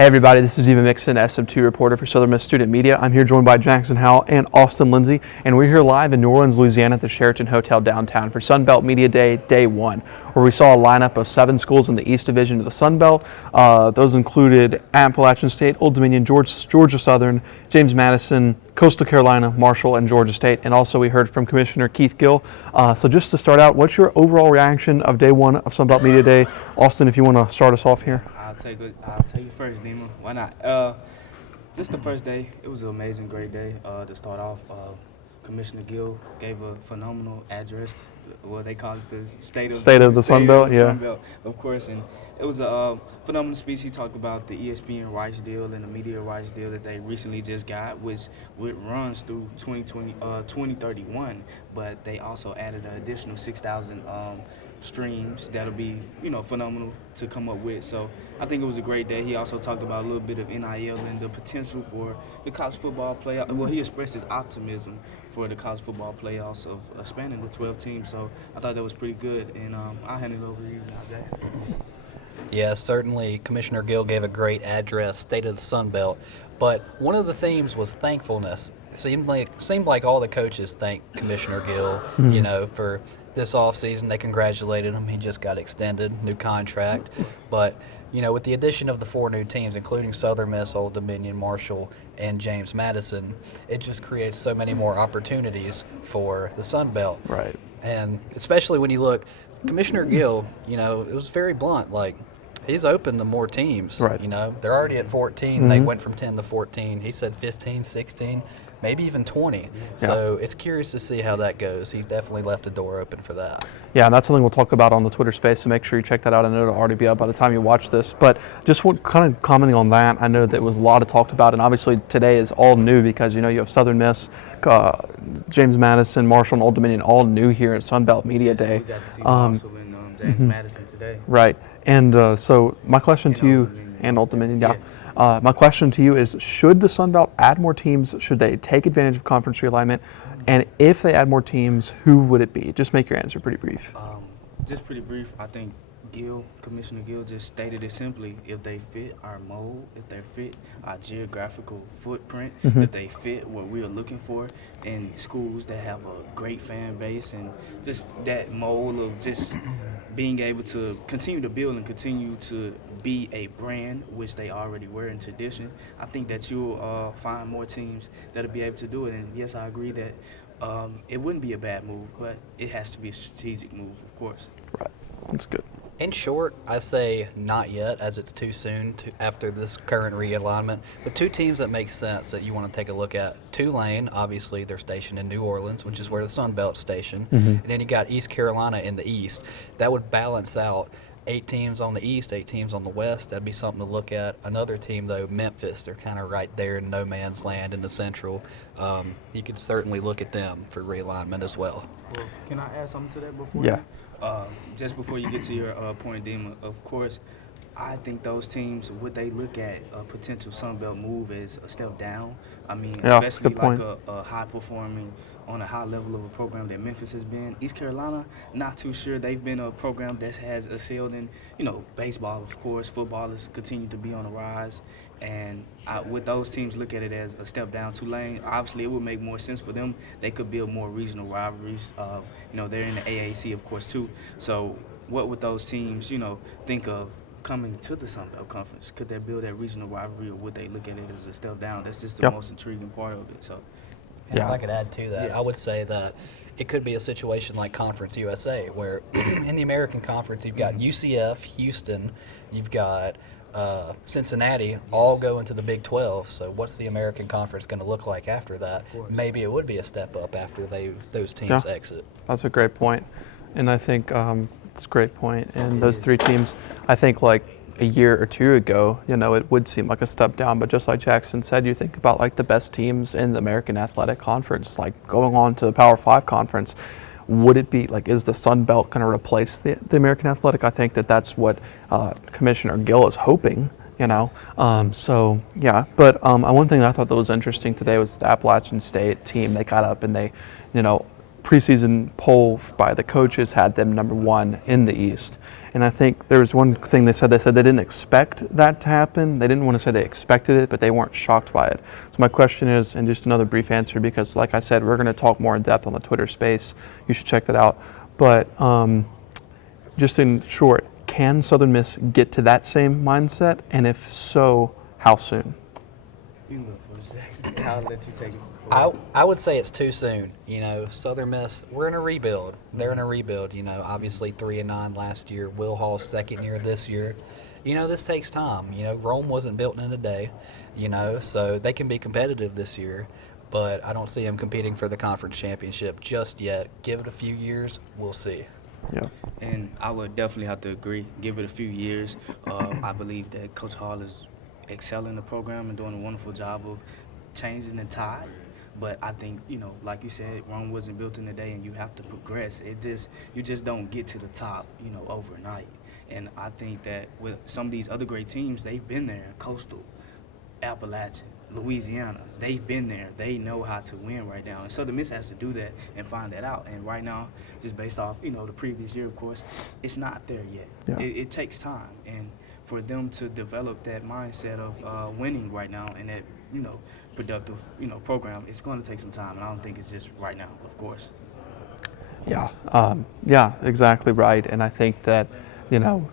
Hey everybody, this is Dima Mixon, SM2 reporter for Southern Miss Student Media. I'm here joined by Jackson Howell and Austin Lindsay, and we're here live in New Orleans, Louisiana at the Sheraton Hotel downtown for Sun Belt Media Day, Day 1, where we saw a lineup of 7 schools in the East Division of the Sun Belt. Those included Appalachian State, Old Dominion, Georgia Southern, James Madison, Coastal Carolina, Marshall, and Georgia State. And also we heard from Commissioner Keith Gill. So just to start out, what's your overall reaction of Day 1 of Sun Belt Media Day? Austin, if you want to start us off here. I'll take you first, Dima. Why not? Just the first day, it was an amazing, great day to start off. Commissioner Gill gave a phenomenal address. What they call it, the state of the Sun Belt, yeah. Sun Belt, of course, and it was a phenomenal speech. He talked about the ESPN rights deal and the media rights deal that they recently just got, which runs through 2031. But they also added an additional 6,000 streams that'll be, phenomenal to come up with. So I think it was a great day. He also talked about a little bit of NIL and the potential for the college football playoff. Well, he expressed his optimism for the college football playoffs of spanning the 12 teams. So I thought that was pretty good. And I'll hand it over to you now, Jackson. Yeah, certainly Commissioner Gill gave a great address, State of the Sun Belt. But one of the themes was thankfulness. It seemed like all the coaches thanked Commissioner Gill, for this offseason. They congratulated him. He just got extended, new contract. But, with the addition of the 4 new teams, including Southern Miss, Old Dominion, Marshall, and James Madison, it just creates so many more opportunities for the Sun Belt. Right. And especially when you look, Commissioner Gill, it was very blunt. Like, he's open to more teams. Right. They're already at 14. They went from 10 to 14. He said 15, 16. Maybe even 20. Yeah. So it's curious to see how that goes. He definitely left a door open for that. Yeah, and that's something we'll talk about on the Twitter space, so make sure you check that out. I know it'll already be up by the time you watch this. But just kind of commenting on that, I know that was a lot of talked about, and obviously today is all new because, you have Southern Miss, James Madison, Marshall, and Old Dominion all new here at Sun Belt Media Day. So we got to see Marshall and James Madison today. Right. And so my question to you, and Old Dominion, yeah. My question to you is, should the Sun Belt add more teams? Should they take advantage of conference realignment? And if they add more teams, who would it be? Just make your answer pretty brief. Just pretty brief. I think Commissioner Gill just stated it simply. If they fit our mold, if they fit our geographical footprint, if they fit what we are looking for in schools that have a great fan base and just that mold of just being able to continue to build and continue to be a brand, which they already were in tradition, I think that you'll find more teams that'll be able to do it. And yes, I agree that it wouldn't be a bad move, but it has to be a strategic move, of course. Right. That's good. In short, I say not yet, as it's too soon after this current realignment. But 2 teams that make sense that you want to take a look at. Tulane, obviously, they're stationed in New Orleans, which is where the Sun Belt's stationed. And then you got East Carolina in the East. That would balance out 8 teams on the East, 8 teams on the West. That'd be something to look at. Another team, though, Memphis, they're kind of right there in no man's land in the Central. You could certainly look at them for realignment as well. Well, can I add something to that before? Yeah. Just before you get to your point, Dima, of course, I think those teams, would they look at a potential Sun Belt move as a step down? I mean, especially like a high-performing, on a high level of a program that Memphis has been. East Carolina, not too sure. They've been a program that has excelled in, baseball, of course. Football has continued to be on the rise. And with those teams, look at it as a step down. Tulane, obviously, it would make more sense for them. They could build more regional rivalries. They're in the AAC, of course, too. So what would those teams, think of coming to the Sun Belt Conference? Could they build that regional rivalry, or would they look at it as a step down? That's just the most intriguing part of it. So. And if I could add to that, I would say that it could be a situation like Conference USA, where in the American Conference you've got UCF, Houston, you've got Cincinnati, all go into the Big 12. So what's the American Conference going to look like after that? Maybe it would be a step up after those teams exit. That's a great point. And I think it's a great point. And those 3 teams, I think like a year or 2 ago, it would seem like a step down. But just like Jackson said, you think about like the best teams in the American Athletic Conference, like going on to the Power 5 conference. Would it be like, is the Sun Belt going to replace the American Athletic? I think that's what Commissioner Gill is hoping, So, yeah. But one thing that I thought that was interesting today was the Appalachian State team. They got up and they, preseason poll by the coaches had them number 1 in the East. And I think there was one thing they said. They said they didn't expect that to happen. They didn't want to say they expected it, but they weren't shocked by it. So my question is, and just another brief answer, because like I said, we're going to talk more in depth on the Twitter space. You should check that out. But just in short, can Southern Miss get to that same mindset? And if so, how soon? You can go first, Jackson. I'll let you take it. I would say it's too soon. You know, Southern Miss, we're in a rebuild. They're in a rebuild. You know, obviously 3-9 last year. Will Hall's second year this year. You know, this takes time. You know, Rome wasn't built in a day. You know, so they can be competitive this year, but I don't see them competing for the conference championship just yet. Give it a few years, we'll see. Yeah. And I would definitely have to agree. Give it a few years. I believe that Coach Hall is excelling the program and doing a wonderful job of changing the tide. But I think, you know, like you said, Rome wasn't built in a day, and you have to progress. You just don't get to the top, you know, overnight. And I think that with some of these other great teams, they've been there. Coastal, Appalachian, Louisiana, they've been there. They know how to win right now. And so the Miss has to do that and find that out. And right now, just based off, you know, the previous year, of course, it's not there yet. Yeah. It takes time. And for them to develop that mindset of winning right now and that, you know, productive, you know, program, it's going to take some time. And I don't think it's just right now, of course. Yeah. Yeah, exactly right. And I think that, you know,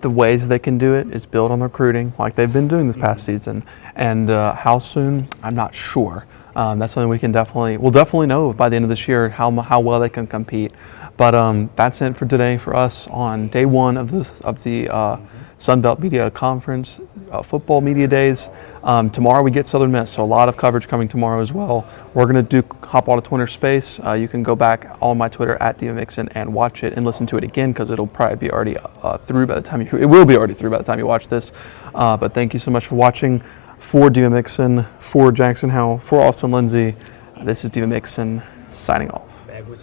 the ways they can do it is build on recruiting like they've been doing this past season. And how soon, I'm not sure. That's something we'll definitely know by the end of this year how well they can compete. But that's it for today for us on day one of the Sunbelt Media Conference, football media days. Tomorrow we get Southern Miss, so a lot of coverage coming tomorrow as well. We're going to hop on a Twitter space. You can go back on my Twitter at Dima Mixon and watch it and listen to it again, because it'll probably be already through by the time it will be already through by the time you watch this. But thank you so much for watching. For Dima Mixon, for Jackson Howell, for Austin Lindsay, this is Dima Mixon signing off.